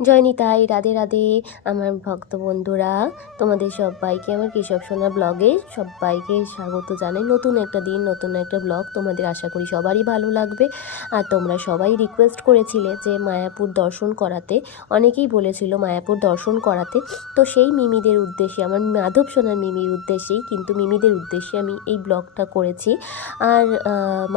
জয় নিতাই রাধে রাধে, আমার ভক্ত বন্ধুরা, তোমাদের সবাইকে, আমার কৃষক সোনা ব্লগে সবাইকে স্বাগত জানাই। নতুন একটা দিন, নতুন একটা ব্লগ তোমাদের আশা করি সবারই ভালো লাগবে। আর তোমরা সবাই রিকোয়েস্ট করেছিলে যে মায়াপুর দর্শন করাতে। অনেকেই বলেছিল মায়াপুর দর্শন করাতে। তো সেই মিমিদের উদ্দেশ্যে, আমার মাধব সোনার মিমির উদ্দেশ্যেই কিন্তু মিমিদের উদ্দেশ্যে আমি এই ব্লগটা করেছি। আর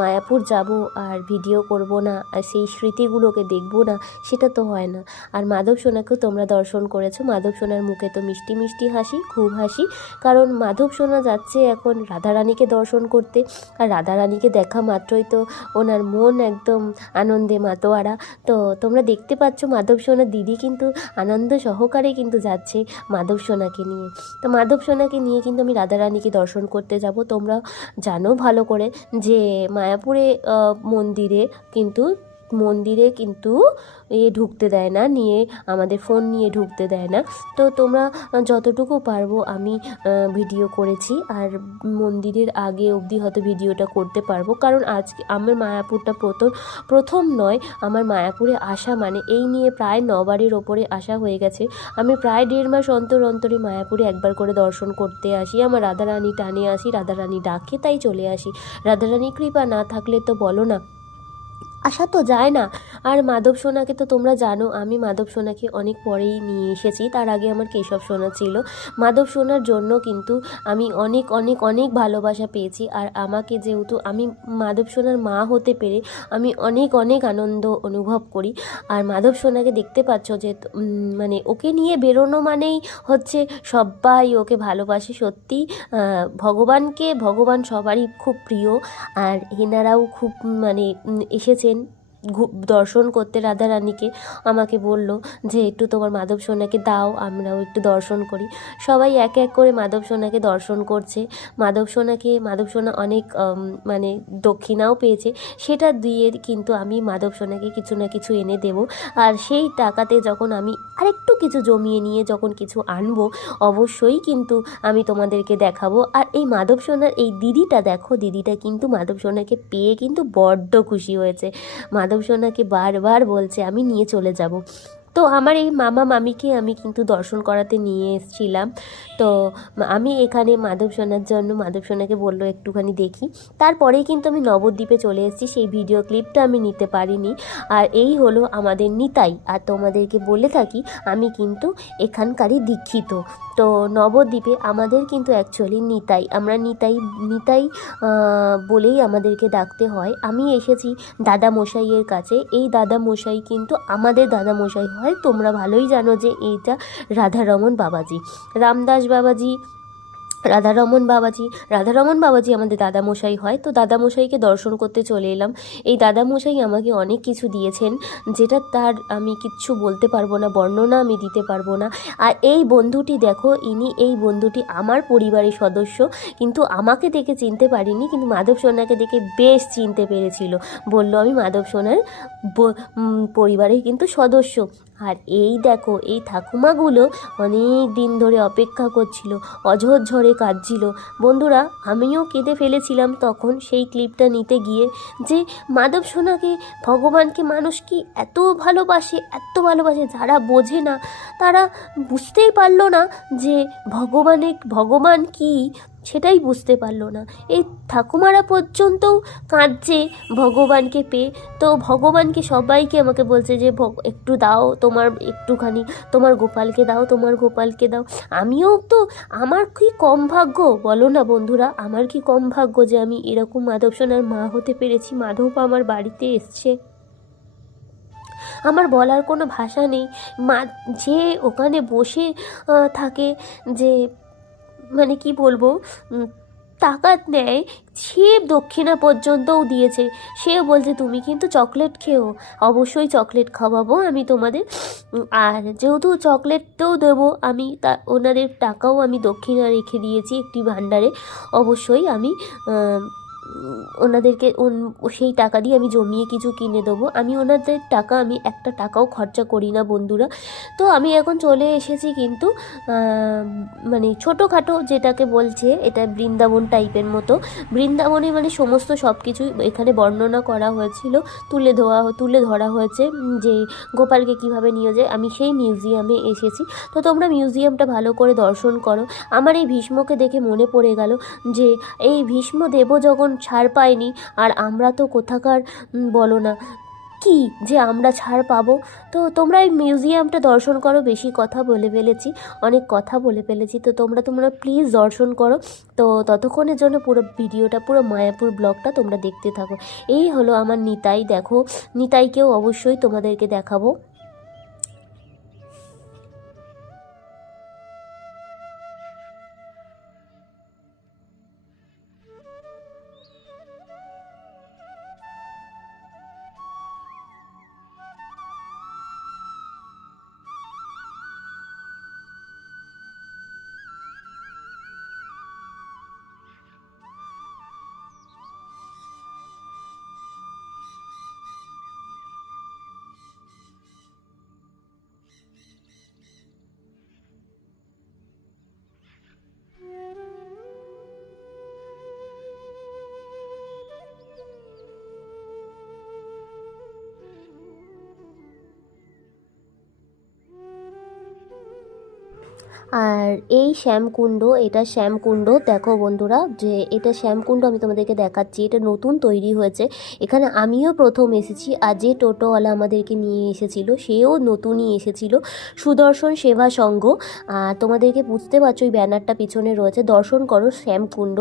মায়াপুর যাব আর ভিডিও করব না, আর সেই স্মৃতিগুলোকে দেখব না, সেটা তো হয় না। আর মাধব সোনাকেও তোমরা দর্শন করেছ। মাধব সোনার মুখে তো মিষ্টি মিষ্টি হাসি, খুব হাসি। কারণ মাধব সোনা যাচ্ছে এখন রাধারানীকে দর্শন করতে। আর রাধারানীকে দেখা মাত্রই তো ওনার মন একদম আনন্দে মাতোয়ারা। তো তোমরা দেখতে পাচ্ছ মাধব সোনার দিদি কিন্তু আনন্দ সহকারে কিন্তু যাচ্ছে মাধব সোনাকে নিয়ে। তো মাধব সোনাকে নিয়ে কিন্তু আমি রাধারানীকে দর্শন করতে যাব। তোমরা জানো ভালো করে যে মায়াপুরে মন্দিরে কিন্তু মন্দিরে কিন্তু এ ঢুকতে দেয় না, নিয়ে আমাদের ফোন নিয়ে ঢুকতে দেয় না। তো তোমরা যতটুকু পারব আমি ভিডিও করেছি। আর মন্দিরের আগে অবধি হয়তো ভিডিওটা করতে পারব। কারণ আজকে আমার মায়াপুরটা প্রথম প্রথম নয়, আমার মায়াপুরে আসা মানে এই নিয়ে প্রায় নবারের ওপরে আসা হয়ে গেছে। আমি প্রায় দেড় মাস অন্তর অন্তরে মায়াপুরে একবার করে দর্শন করতে আসি। আমার রাধারানী টানে আসি, রাধারানী ডাকে, তাই চলে আসি। রাধারানী কৃপা না থাকলে তো বলো না। আসা তো যায় না। আর মাধব সোনাকে তো তোমরা জানো, আমি মাধব সোনাকে অনেক পরেই নিয়ে এসেছি। তার আগে আমার কেশব সোনা ছিল। মাধব সোনার জন্য কিন্তু আমি অনেক অনেক অনেক ভালোবাসা পেয়েছি। আর আমাকে যেহেতু আমি মাধব সোনার মা হতে পেরে আমি অনেক অনেক আনন্দ অনুভব করি। আর মাধব সোনাকে দেখতে পাচ্ছ যে মানে ওকে নিয়ে বেরোনো মানেই হচ্ছে সবাই ওকে ভালোবাসে সত্যি। ভগবানকে, ভগবান সবারই খুব প্রিয়। আর এনারাও খুব মানে এসেছেন। দর্শন করতে রাধারানীকে আমাকে বলল যে, একটু তোমার মাধব সোনাকে দাও, আমরাও একটু দর্শন করি। সবাই এক এক করে মাধব সোনাকে দর্শন করছে। মাধব সোনাকে, মাধব সোনা অনেক মানে দক্ষিণাও পেয়েছে। সেটা দিয়ে কিন্তু আমি মাধব সোনাকে কিছু না কিছু এনে দেব। আর সেই টাকাতে যখন আমি আরেকটু কিছু জমিয়ে নিয়ে যখন কিছু আনব, অবশ্যই কিন্তু আমি তোমাদেরকে দেখাবো। আর এই মাধব সোনার এই দিদিটা, দেখো দিদিটা কিন্তু মাধব সোনাকে পেয়ে কিন্তু বড্ড খুশি হয়েছে। মাধব সোনাকে বারবার বলছে আমি নিয়ে চলে যাব। তো আমার এই মামা মামিকে আমি কিন্তু দর্শন করাতে নিয়ে এসেছিলাম। তো আমি এখানে মাধব সোনার জন্য, মাধব সোনাকে বলল একটুখানি দেখি। তারপরেই কিন্তু আমি নবদ্বীপে চলে এসেছি, সেই ভিডিও ক্লিপটা আমি নিতে পারিনি। আর এই হলো আমাদের নিতাই। আর তোমাদেরকে বলে থাকি, আমি কিন্তু এখানকারই দীক্ষিত। তো নবদ্বীপে আমাদের কিন্তু অ্যাকচুয়ালি নিতাই। আমরা নিতাই নিতাই বলেই আমাদেরকে ডাকতে হয়। আমি এসেছি দাদা মশাইয়ের কাছে। এই দাদা মশাই কিন্তু আমাদের দাদা মশাই হয়, তোমরা ভালোই জানো যে এইটা রাধারমন বাবাজি। রামদাস বাবাজি রাধারমন বাবাজি রাধারমন বাবাজি আমাদের দাদামশাই হয়। তো দাদামশাইকে দর্শন করতে চলে এলাম। এই দাদামশাই আমাকে অনেক কিছু দিয়েছেন, যেটা তার আমি কিচ্ছু বলতে পারব না, বর্ণনা আমি দিতে পারব না। আর এই বন্ধুটি দেখো, ইনি এই বন্ধুটি আমার পরিবারের সদস্য, কিন্তু আমাকে দেখে চিনতে পারিনি, কিন্তু মাধব সোনাকে দেখে বেশ চিনতে পেরেছিল। বলল, আমি মাধব সোনার পরিবারের কিন্তু সদস্য। আর এই দেখো, এই ঠাকুমাগুলো অনেক দিন ধরে অপেক্ষা করছিল, অঝর ঝরে কাঁদছিল। বন্ধুরা, আমিও কেঁদে ফেলেছিলাম তখন সেই ক্লিপটা নিতে গিয়ে যে মাধব সোনাকে, ভগবানকে মানুষ কি এত ভালোবাসে এত ভালোবাসে যারা বোঝে না, তারা বুঝতেই পারল না যে ভগবানের ভগবান কি সেটাই বুঝতে পারল না। এই ঠাকুমারা পর্যন্তও কাঁদছে ভগবানকে পেয়ে। তো ভগবানকে সবাইকে আমাকে বলছে যে একটু দাও তোমার একটুখানি, তোমার গোপালকে দাও, তোমার গোপালকে দাও। আমিও তো, আমার কি কম ভাগ্য? বলো না বন্ধুরা, আমার কি কম ভাগ্য যে আমি এরকম মাধব সোনার মা হতে পেরেছি? মাধব আমার বাড়িতে এসছে। আমার বলার কোনো ভাষা নেই। মা যে ওখানে বসে থাকে যে মানে কি বলব তাকাত নেয় সে দক্ষিণা পর্যন্তও দিয়েছে। সেও বলছে, তুমি কিন্তু চকলেট খেও, অবশ্যই চকলেট খাওয়াবো আমি তোমাদের। আর যেহেতু চকলেটটাও দেবো, আমি তা, ওনাদের টাকাও আমি দক্ষিণা রেখে দিয়েছি একটি ভাণ্ডারে। অবশ্যই আমি ওনাদেরকে ওন- সেই টাকা দিয়ে আমি জমিয়ে কিছু কিনে দেবো। আমি ওনাদের টাকা, আমি একটা টাকাও খরচা করি না বন্ধুরা। তো আমি এখন চলে এসেছি কিন্তু মানে ছোটোখাটো যেটাকে বলছে, এটা বৃন্দাবন টাইপের মতো। বৃন্দাবনে মানে সমস্ত সব কিছু এখানে বর্ণনা করা হয়েছিল, তুলে ধোয়া, তুলে ধরা হয়েছে যে গোপালকে কীভাবে নিয়ে যায়। আমি সেই মিউজিয়ামে এসেছি। তো তোমরা মিউজিয়ামটা ভালো করে দর্শন করো। আমার এই ভীষ্মকে দেখে মনে পড়ে গেল যে, এই ভীষ্ম দেব যখন ছাড় পায়নি আর আমরা তো কোথাকার বলো না। কি যে আমরা ছাড় পাবো? তো তোমরা এই মিউজিয়ামটা দর্শন করো, বেশি কথা বলে ফেলেছি, অনেক কথা বলে ফেলেছি। তো তোমরা তোমরা প্লিজ দর্শন করো। তো ততক্ষণের জন্য পুরো ভিডিওটা, পুরো মায়াপুর ব্লগটা তোমরা দেখতে থাকো। এই হলো আমার নিতাই, দেখো। নিতাইকেও অবশ্যই তোমাদেরকে দেখাবো। আর এই শ্যামকুণ্ড, এটা শ্যামকুণ্ড। দেখো বন্ধুরা, যে এটা শ্যামকুণ্ড আমি তোমাদেরকে দেখাচ্ছি, এটা নতুন তৈরি হয়েছে। এখানে আমিও প্রথম এসেছি, আর যে টোটোওয়ালা আমাদেরকে নিয়ে এসেছিল, সেও নতুনই এসেছিল। সুদর্শন সেবা সংঘ, আর তোমাদেরকে বুঝতে পারছ ওই ব্যানারটা পিছনে রয়েছে, দর্শন করো শ্যামকুণ্ড।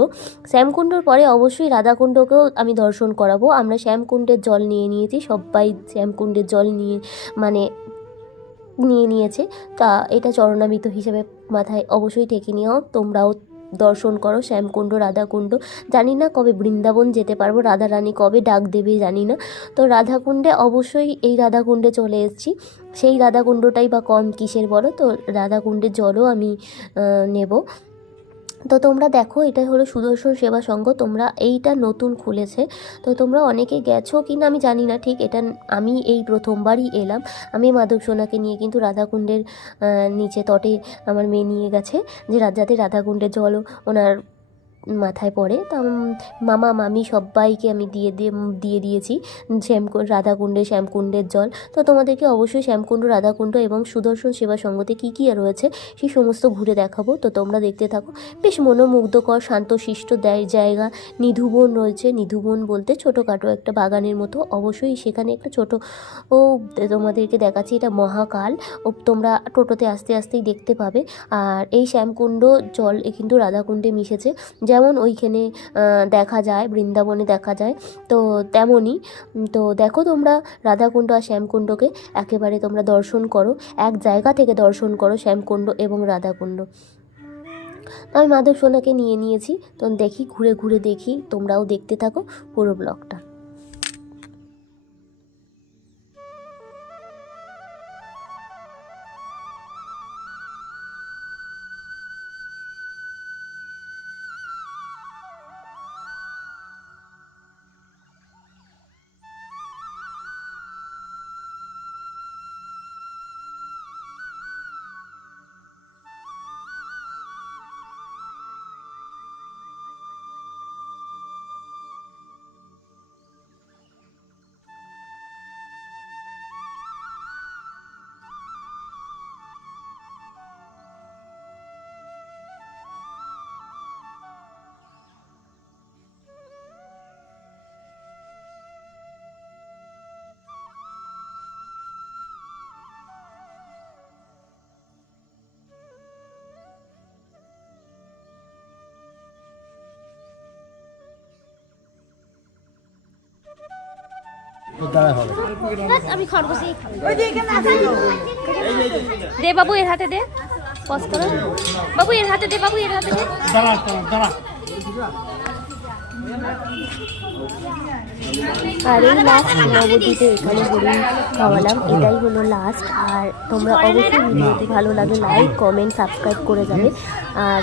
শ্যামকুণ্ডর পরে অবশ্যই রাধাকুণ্ডকেও আমি দর্শন করাবো। আমরা শ্যামকুণ্ডের জল নিয়ে নিয়েছি, সবাই শ্যামকুণ্ডের জল নিয়ে মানে নিয়ে নিয়েছে। তা এটা চরণামিত হিসেবে মাথায় অবশ্যই ঠেকে নিও। তোমরাও দর্শন করো, শ্যামকুণ্ড, রাধাকুণ্ড। জানি না কবে বৃন্দাবন যেতে পারব রাধা রানী কবে ডাক দেবে জানি না। তো রাধাকুণ্ডে অবশ্যই এই রাধাকুণ্ডে চলে এসেছি। সেই রাধাকুণ্ডটাই বা কম কিসের বলো? তো রাধাকুণ্ডের জলও আমি নেব। তো তোমরা দেখো এটা হলো সুদর্শন সেবা সংঘ, তোমরা এইটা নতুন খুলেছে। তো তোমরা অনেকে গেছো কিনা আমি জানি না, ঠিক এটা আমি এই প্রথমবারই এলাম। আমি মাধব সোনাকে নিয়ে কিন্তু রাধাকুণ্ডের নিচে তটে আমার মেয়ে নিয়ে গেছে, যে রাজাতে রাধাকুণ্ডের জলও ওনার মাথায় পড়ে। তো মামা, মামি সবাইকে আমি দিয়ে দিয়ে দিয়ে দিয়েছি। শ্যামকুণ্ড রাধাকুণ্ডে, শ্যামকুণ্ডের জল। তো, তোমাদেরকে অবশ্যই শ্যামকুণ্ড, রাধাকুণ্ড এবং সুদর্শন সেবা সঙ্গতে কী কী রয়েছে সেই সমস্ত ঘুরে দেখাবো। তো, তোমরা দেখতে থাকো। বেশ মনোমুগ্ধকর, শান্তশিষ্ট দেয় জায়গা। নিধুবন রয়েছে। নিধুবন বলতে ছোটোখাটো একটা বাগানের মতো। অবশ্যই সেখানে একটা ছোট ও, তোমাদেরকে দেখাচ্ছি এটা মহাকাল। ও, তোমরা টোটোতে আস্তে আস্তেই দেখতে পাবে। আর এই শ্যামকুণ্ড জল কিন্তু রাধাকুণ্ডে মিশেছে। যেমন ওইখানে দেখা যায়, বৃন্দাবনে দেখা যায়, তো তেমনই। তো দেখো তোমরা রাধাকুণ্ড আর শ্যামকুণ্ডকে, একেবারে তোমরা দর্শন করো, এক জায়গা থেকে দর্শন করো শ্যামকুণ্ড এবং রাধাকুণ্ড। আমি মাধব সোনাকে নিয়ে নিয়েছি, তো দেখি, ঘুরে ঘুরে দেখি, তোমরাও দেখতে থাকো পুরো ব্লগটা। আমি খরগোশেই দে বাবু এর হাতে দে। পজ করো। বাবু এর হাতে দে বাবু এর হাতে দে। দাঁড়া লাস্ট নবদ্বীপে এখানে হরিণ খাওয়ালাম। এটাই হলো লাস্ট আর তোমরা অবশ্যই ভিডিওটি ভালো লাগে লাইক কমেন্ট সাবস্ক্রাইব করে যাবে। আর